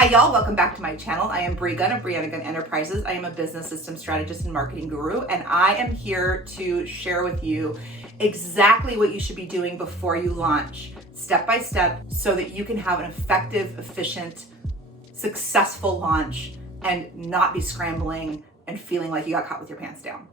Hi y'all, welcome back to my channel. I am Gunn of Gunn Enterprises. I am a business system strategist and marketing guru, and I am here to share with you exactly what you should be doing before you launch, step by step, so that you can have an effective, efficient, successful launch and not be scrambling and feeling like you got caught with your pants down.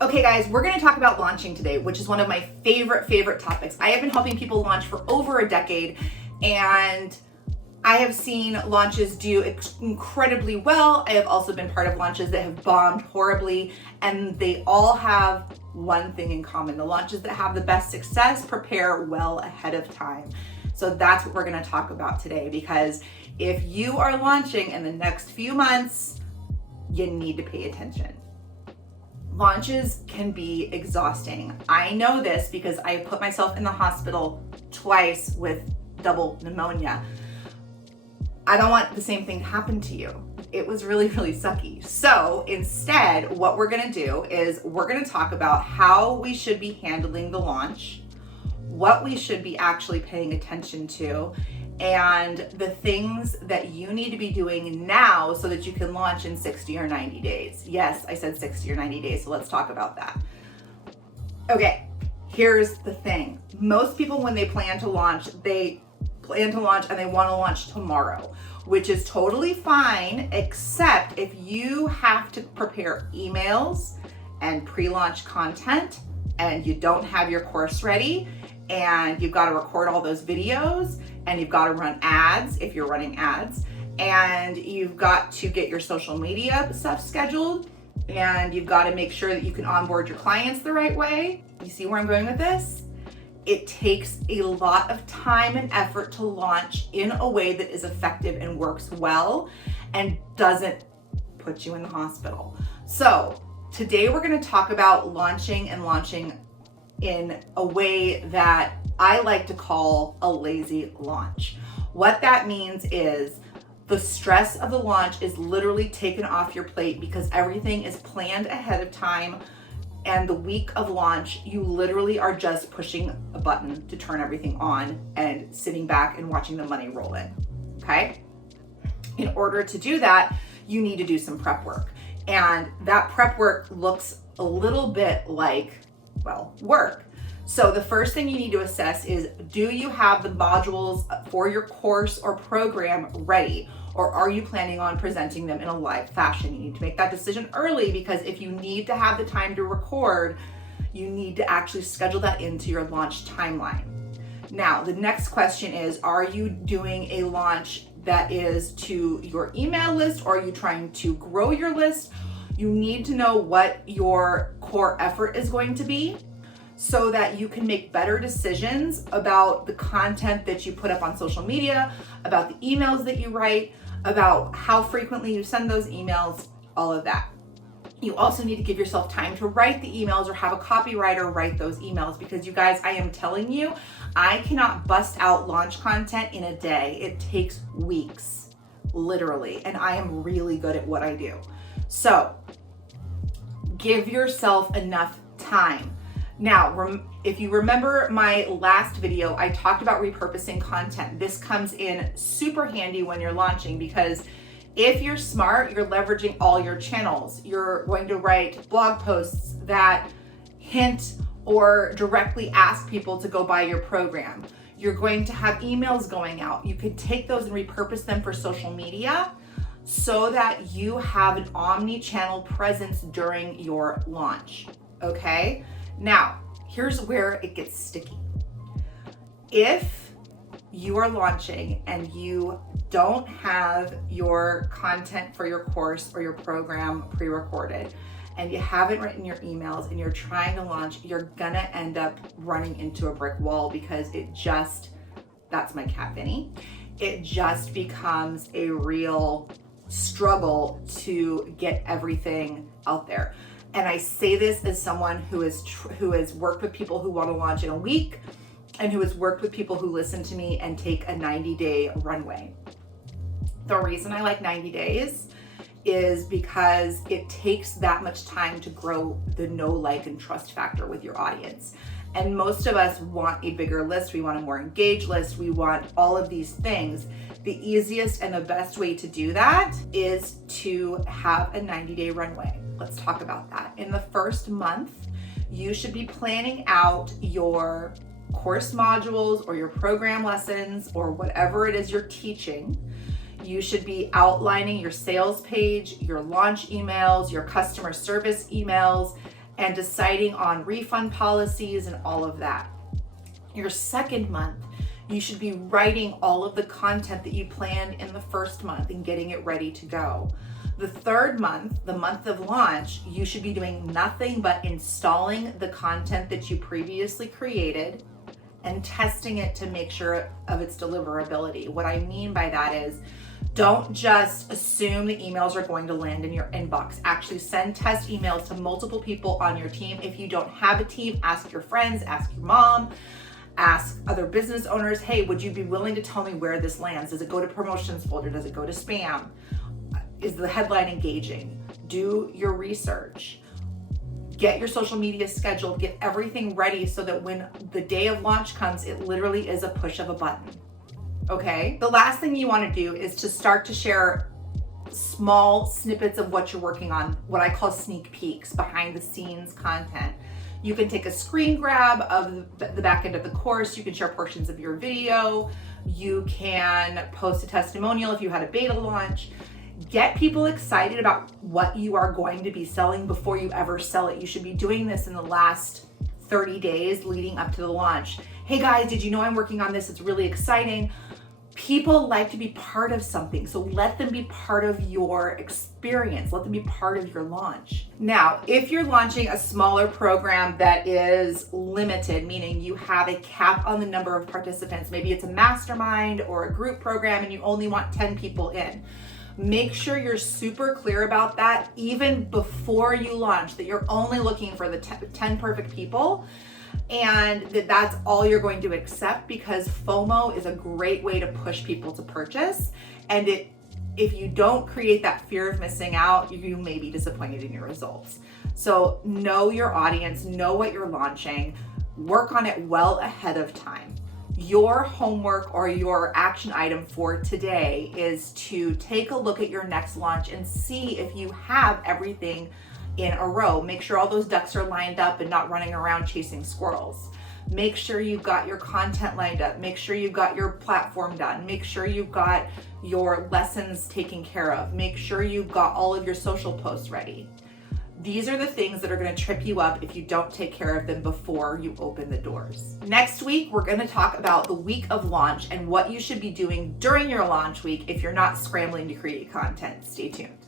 Okay guys, we're gonna talk about launching today, which is one of my favorite topics. I have been helping people launch for over a decade, and I have seen launches do incredibly well. I have also been part of launches that have bombed horribly, and they all have one thing in common. The launches that have the best success prepare well ahead of time. So that's what we're gonna talk about today, because if you are launching in the next few months, you need to pay attention. Launches can be exhausting. I know this because I put myself in the hospital twice with double pneumonia. I don't want the same thing to happen to you. It was really sucky. So instead, what we're gonna do is we're gonna talk about how we should be handling the launch, what we should be actually paying attention to, and the things that you need to be doing now so that you can launch in 60 or 90 days. Yes, I said 60 or 90 days, so let's talk about that. Okay, here's the thing. Most people, when they plan to launch and they want to launch tomorrow, which is totally fine, except if you have to prepare emails and pre-launch content and you don't have your course ready, and you've got to record all those videos, and you've got to run ads if you're running ads, and you've got to get your social media stuff scheduled, and you've got to make sure that you can onboard your clients the right way. You see where I'm going with this? It takes a lot of time and effort to launch in a way that is effective and works well and doesn't put you in the hospital. So today we're going to talk about launching in a way that I like to call a lazy launch. What that means is the stress of the launch is literally taken off your plate because everything is planned ahead of time, and the week of launch, you literally are just pushing a button to turn everything on and sitting back and watching the money roll in, okay? In order to do that, you need to do some prep work. And that prep work looks a little bit like, well, work. So the first thing you need to assess is, do you have the modules for your course or program ready? Or are you planning on presenting them in a live fashion? You need to make that decision early, because if you need to have the time to record, you need to actually schedule that into your launch timeline. Now, the next question is, are you doing a launch that is to your email list, or are you trying to grow your list? You need to know what your core effort is going to be, so that you can make better decisions about the content that you put up on social media, about the emails that you write, about how frequently you send those emails, all of that. You also need to give yourself time to write the emails or have a copywriter write those emails, because you guys, I am telling you, I cannot bust out launch content in a day. It takes weeks, literally, and I am really good at what I do. So give yourself enough time. Now, if you remember my last video, I talked about repurposing content. This comes in super handy when you're launching, because if you're smart, you're leveraging all your channels. You're going to write blog posts that hint or directly ask people to go buy your program. You're going to have emails going out. You could take those and repurpose them for social media so that you have an omni-channel presence during your launch, okay? Now, here's where it gets sticky. If you are launching and you don't have your content for your course or your program pre-recorded, and you haven't written your emails, and you're trying to launch, you're gonna end up running into a brick wall, because that's my cat Vinny, it just becomes a real struggle to get everything out there. And I say this as someone who has worked with people who want to launch in a week, and who has worked with people who listen to me and take a 90-day runway. The reason I like 90 days is because it takes that much time to grow the know, like, and trust factor with your audience. And most of us want a bigger list. We want a more engaged list. We want all of these things. The easiest and the best way to do that is to have a 90-day runway. Let's talk about that. In the first month, you should be planning out your course modules or your program lessons or whatever it is you're teaching. You should be outlining your sales page, your launch emails, your customer service emails, and deciding on refund policies and all of that. Your second month, you should be writing all of the content that you planned in the first month and getting it ready to go. The third month, the month of launch, you should be doing nothing but installing the content that you previously created and testing it to make sure of its deliverability. What I mean by that is, don't just assume the emails are going to land in your inbox. Actually send test emails to multiple people on your team. If you don't have a team, ask your friends, ask your mom, ask other business owners, hey, would you be willing to tell me where this lands? Does it go to promotions folder? Does it go to spam? Is the headline engaging? Do your research. Get your social media scheduled, get everything ready so that when the day of launch comes, it literally is a push of a button. Okay? The last thing you want to do is to start to share small snippets of what you're working on, what I call sneak peeks, behind the scenes content. You can take a screen grab of the back end of the course. You can share portions of your video. You can post a testimonial if you had a beta launch. Get people excited about what you are going to be selling before you ever sell it. You should be doing this in the last 30 days leading up to the launch. Hey guys, did you know I'm working on this? It's really exciting. People like to be part of something, so let them be part of your experience. Let them be part of your launch. Now, if you're launching a smaller program that is limited, meaning you have a cap on the number of participants, maybe it's a mastermind or a group program and you only want 10 people in, make sure you're super clear about that even before you launch, that you're only looking for the 10 perfect people and that's all you're going to accept, because FOMO is a great way to push people to purchase. And if you don't create that fear of missing out, you may be disappointed in your results. So know your audience, know what you're launching, work on it well ahead of time. Your homework or your action item for today is to take a look at your next launch and see if you have everything in a row. Make sure all those ducks are lined up and not running around chasing squirrels. Make sure you've got your content lined up. Make sure you've got your platform done. Make sure you've got your lessons taken care of. Make sure you've got all of your social posts ready. These are the things that are going to trip you up if you don't take care of them before you open the doors. Next week, we're going to talk about the week of launch and what you should be doing during your launch week if you're not scrambling to create content. Stay tuned.